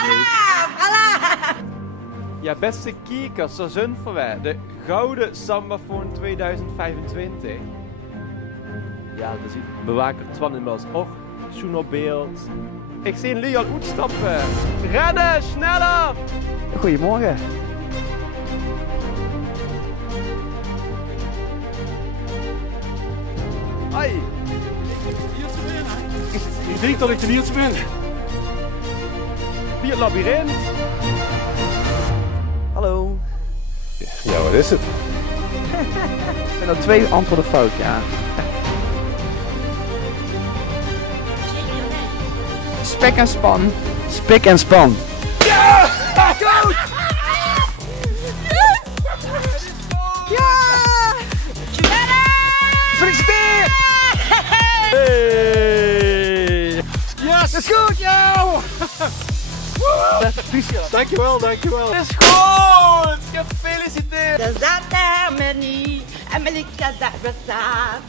Alaaf, Alaaf. Ja, beste kijkers, zo zijn voor wij de Gouden Sambafoon 2025. Ja, dat is bewaker Twan inmiddels ook schoen op beeld. Ik zie jullie al uitstappen. Rennen, sneller! Goedemorgen. Hoi! Ik denk dat ik de nieuwste ben. Via het labyrint. Hallo. Ja, wat is het? Er zijn er 2 antwoorden fout, ja. Spek en span. Spik en span. Ja! Gefeliciteerd! Hey! Yes! Dat is goed, jou! Dankjewel, dankjewel. Het is goed! Gefeliciteerd! De zat er me niet en mijn liedje dat bestaat.